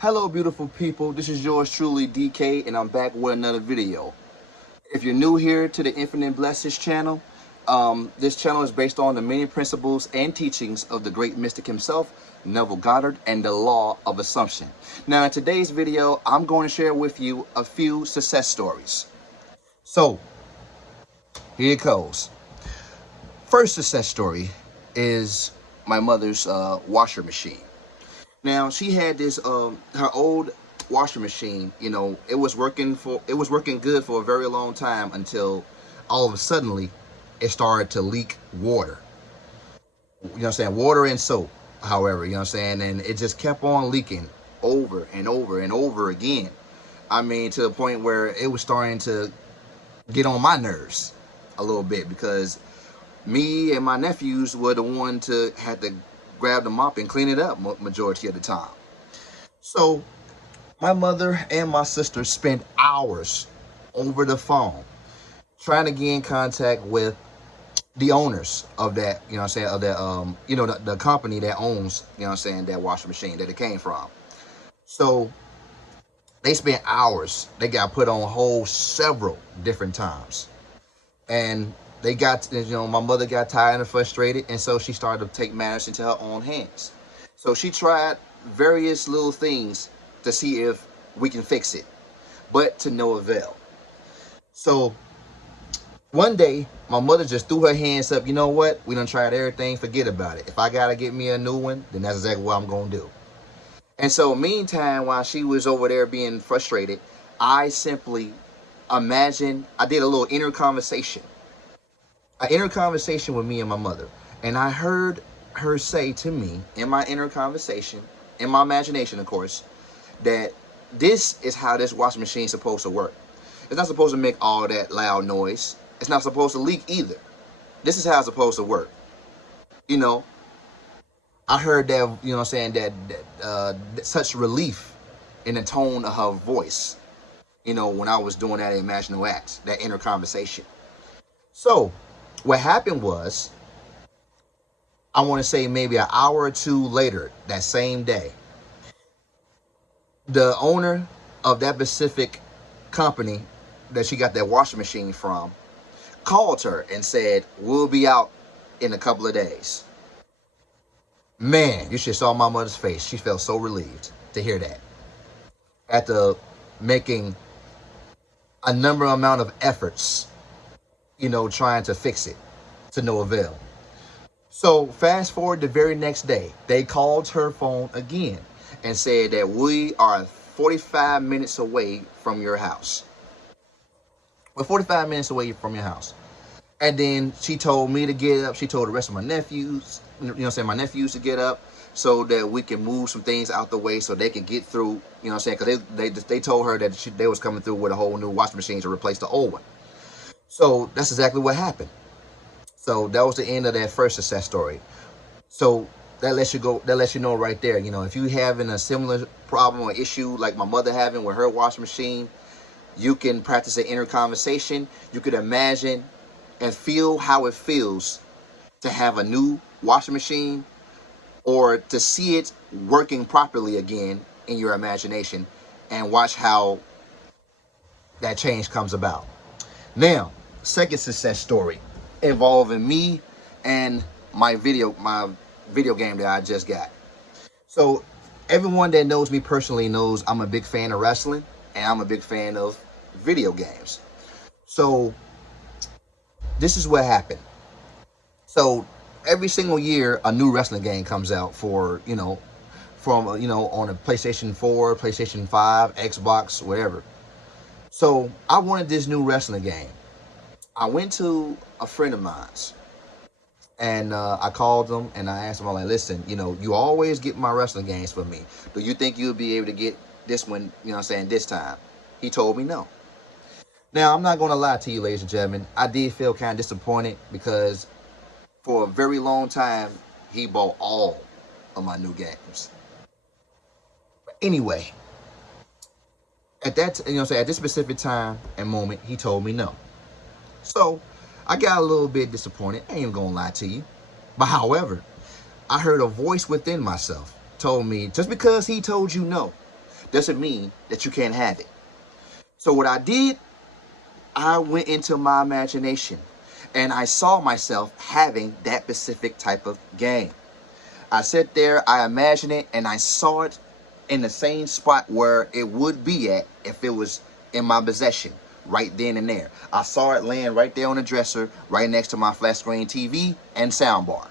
Hello beautiful people, this is yours truly DK and I'm back with another video. If you're new here to the Infinite Blessings channel, this channel is based on the many principles and teachings of the great mystic himself, Neville Goddard, and the law of assumption. Now in today's video, I'm going to share with you a few success stories. So, here it goes. First success story is my mother's washer machine. Now she had this her old washer machine, it was working good for a very long time until all of a suddenly it started to leak water. You know what I'm saying? Water and soap, however, you know what I'm saying? And it just kept on leaking over and over and over again. I mean, to the point where it was starting to get on my nerves a little bit, because me and my nephews were the one to had to grab the mop and clean it up majority of the time. So my mother and my sister spent hours over the phone trying to get in contact with the owners of that, you know what I'm saying, of that, the company that owns, you know what I'm saying, that washing machine that it came from. So they spent hours. They got put on hold several different times. And they got, my mother got tired and frustrated, and so she started to take matters into her own hands. So she tried various little things to see if we can fix it, but to no avail. So one day, my mother just threw her hands up. You know what? We done tried everything. Forget about it. If I gotta get me a new one, then that's exactly what I'm gonna do. And so meantime, while she was over there being frustrated, I simply imagined, I did a little inner conversation. An inner conversation with me and my mother. And I heard her say to me in my inner conversation, in my imagination, of course, that this is how this washing machine is supposed to work. It's not supposed to make all that loud noise. It's not supposed to leak either. This is how it's supposed to work. I heard that, you know what I'm saying, that such relief in the tone of her voice, when I was doing that imaginal act, that inner conversation. So what happened was, I want to say maybe an hour or two later, that same day, the owner of that specific company that she got that washing machine from called her and said, we'll be out in a couple of days. Man, you should have saw my mother's face. She felt so relieved to hear that. After making a amount of efforts, trying to fix it to no avail. So fast forward the very next day, they called her phone again and said that we are 45 minutes away from your house. We're 45 minutes away from your house. And then she told me to get up. She told the rest of my nephews, my nephews to get up so that we can move some things out the way so they can get through, because they told her that they was coming through with a whole new washing machine to replace the old one. So that's exactly what happened. So that was the end of that first success story. So that lets you know right there, if you having a similar problem or issue like my mother having with her washing machine, you can practice an inner conversation. You could imagine and feel how it feels to have a new washing machine, or to see it working properly again in your imagination, and watch how that change comes about. Now, second success story involving me and my video game that I just got. So everyone that knows me personally knows I'm a big fan of wrestling, and I'm a big fan of video games. So this is what happened. So every single year a new wrestling game comes out for, from on a PlayStation 4, PlayStation 5, Xbox, whatever. So I wanted this new wrestling game. I went to a friend of mine's and I called them and I asked them, I'm like, listen, you always get my wrestling games for me. Do you think you'll be able to get this one, this time? He told me no. Now, I'm not going to lie to you, ladies and gentlemen. I did feel kind of disappointed because for a very long time, he bought all of my new games. But anyway, at that, at this specific time and moment, he told me no. So I got a little bit disappointed. I ain't even going to lie to you. But however, I heard a voice within myself told me, just because he told you no, doesn't mean that you can't have it. So what I did, I went into my imagination and I saw myself having that specific type of game. I sat there, I imagined it, and I saw it in the same spot where it would be at if it was in my possession, right then and there. I saw it laying right there on the dresser, right next to my flat screen TV and soundbar.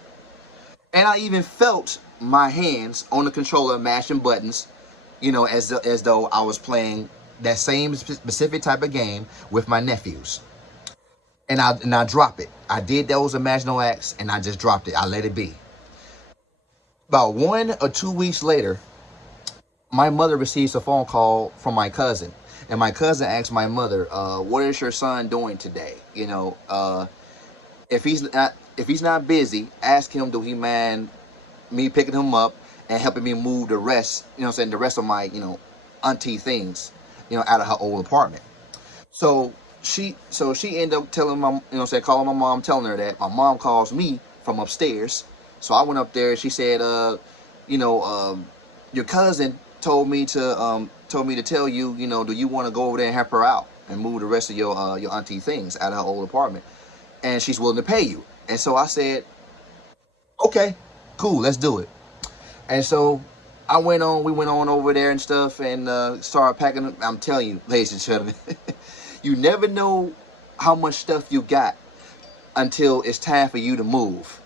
And I even felt my hands on the controller mashing buttons, as though I was playing that same specific type of game with my nephews. And I drop it. I did those imaginal acts and I just dropped it. I let it be. About 1 or 2 weeks later, my mother receives a phone call from my cousin. And my cousin asked my mother, what is your son doing today? If he's not busy, ask him, do he mind me picking him up and helping me move the rest, the rest of my, auntie things, out of her old apartment. So she ended up telling calling my mom, telling her that. My mom calls me from upstairs. So I went up there and she said, your cousin told me to tell you, do you want to go over there and help her out and move the rest of your auntie things out of her old apartment? And she's willing to pay you. And so I said, okay, cool, let's do it. And so we went on over there and stuff and started packing them. I'm telling you, ladies and gentlemen, you never know how much stuff you got until it's time for you to move.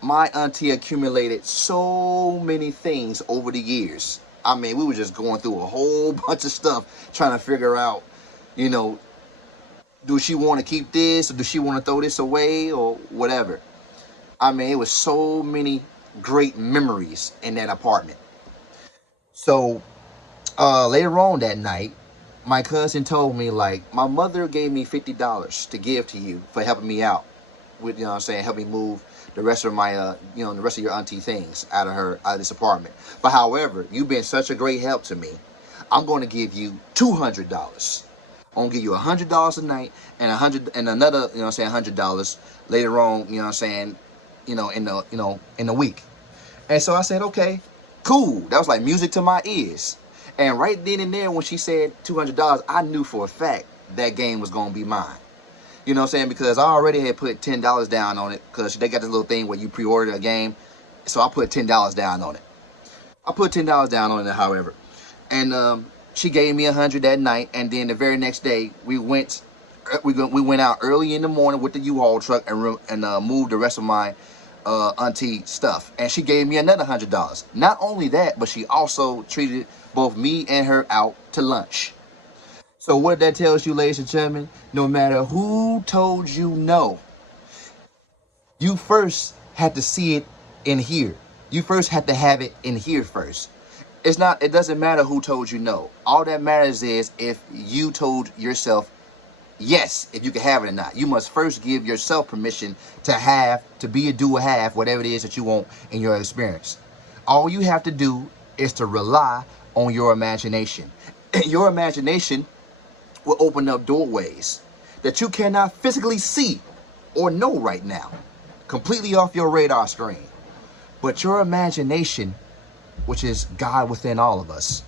My auntie accumulated so many things over the years. I mean, we were just going through a whole bunch of stuff trying to figure out, do she want to keep this or do she want to throw this away or whatever. I mean, it was so many great memories in that apartment. So later on that night, my cousin told me, my mother gave me $50 to give to you for helping me out with, help me move the rest of my, the rest of your auntie things out of this apartment. But however, you've been such a great help to me. I'm going to give you $200. I'm going to give you $100 a night and another, $100 later on, in the week. And so I said, okay, cool. That was like music to my ears. And right then and there, when she said $200, I knew for a fact that game was going to be mine. Because I already had put $10 down on it because they got this little thing where you pre-order a game. So I put $10 down on it. I put $10 down on it, however. And she gave me $100 that night. And then the very next day, we went out early in the morning with the U-Haul truck and moved the rest of my auntie stuff. And she gave me another $100. Not only that, but she also treated both me and her out to lunch. So what that tells you, ladies and gentlemen, no matter who told you no, you first had to see it in here. You first had to have it in here first. It doesn't matter who told you no. All that matters is if you told yourself yes, if you can have it or not. You must first give yourself permission to be a do or have whatever it is that you want in your experience. All you have to do is to rely on your imagination. Your imagination will open up doorways that you cannot physically see or know right now, completely off your radar screen. But your imagination, which is God within all of us,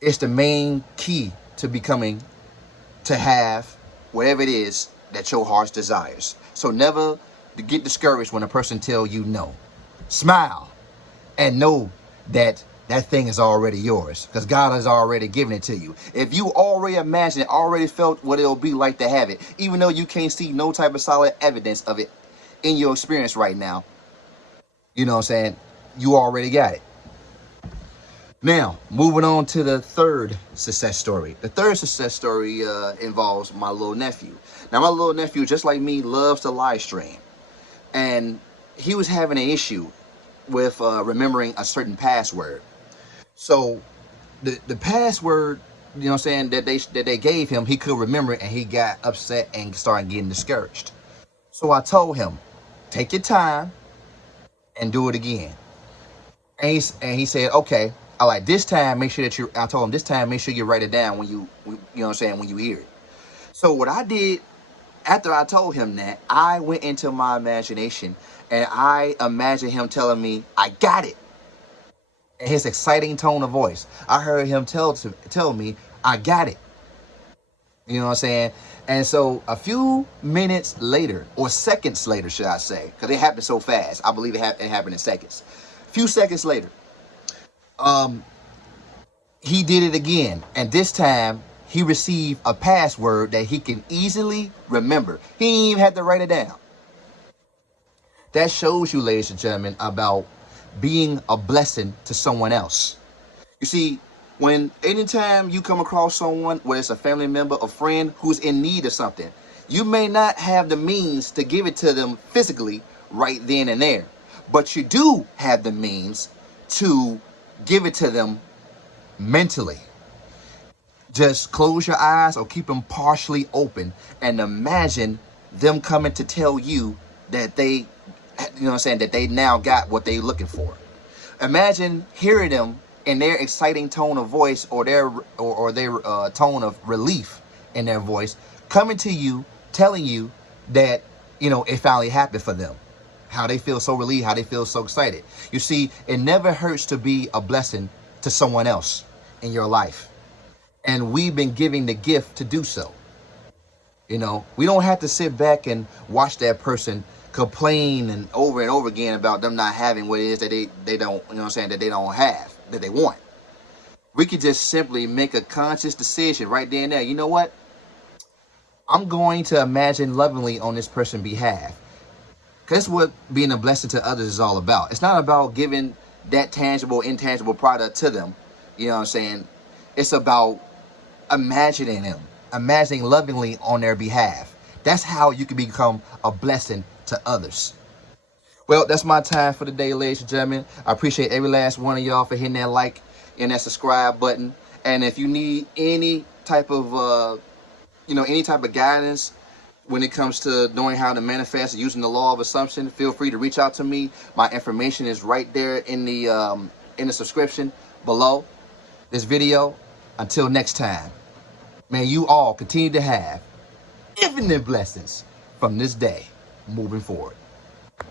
is the main key to have whatever it is that your heart desires. So never get discouraged when a person tells you no. Smile and know that that thing is already yours because God has already given it to you. If you already imagined it, already felt what it'll be like to have it, even though you can't see no type of solid evidence of it in your experience right now, you already got it. Now, moving on to the third success story. The third success story involves my little nephew. Now, my little nephew, just like me, loves to live stream. And he was having an issue with remembering a certain password. So the password, that they gave him, he could remember it, and he got upset and started getting discouraged. So I told him, take your time and do it again. And he said, okay. This time, make sure that I told him, this time, make sure you write it down when when you hear it. So what I did, after I told him that, I went into my imagination and I imagined him telling me, I got it. and his exciting tone of voice. I heard him tell me, I got it. You know what I'm saying? And so a few minutes later, or seconds later, should I say, because it happened so fast. I believe it happened in seconds. A few seconds later, he did it again. And this time, he received a password that he can easily remember. He didn't even have to write it down. That shows you, ladies and gentlemen, about being a blessing to someone else. You see, anytime you come across someone, whether it's a family member, a friend who's in need of something, you may not have the means to give it to them physically right then and there, but you do have the means to give it to them mentally. Just close your eyes or keep them partially open and imagine them coming to tell you that they, you know what I'm saying, that they now got what they're looking for. Imagine hearing them in their exciting tone of voice, or their tone of relief in their voice, coming to you, telling you that, you know, it finally happened for them. How they feel so relieved, how they feel so excited. You see, it never hurts to be a blessing to someone else in your life. And we've been given the gift to do so. You know, we don't have to sit back and watch that person complain and over again about them not having what it is that they don't, you know what I'm saying, that they don't have, that they want. We could just simply make a conscious decision right there and there. You know what? I'm going to imagine lovingly on this person's behalf. Because that's what being a blessing to others is all about. It's not about giving that tangible, intangible product to them. You know what I'm saying? It's about imagining them, imagining lovingly on their behalf. That's how you can become a blessing to others. Well, that's my time for the day, ladies and gentlemen. I appreciate every last one of y'all for hitting that like and that subscribe button. And if you need any type of, any type of guidance when it comes to knowing how to manifest using the law of assumption, feel free to reach out to me. My information is right there in the subscription below this video. Until next time, may you all continue to have infinite blessings from this day moving forward.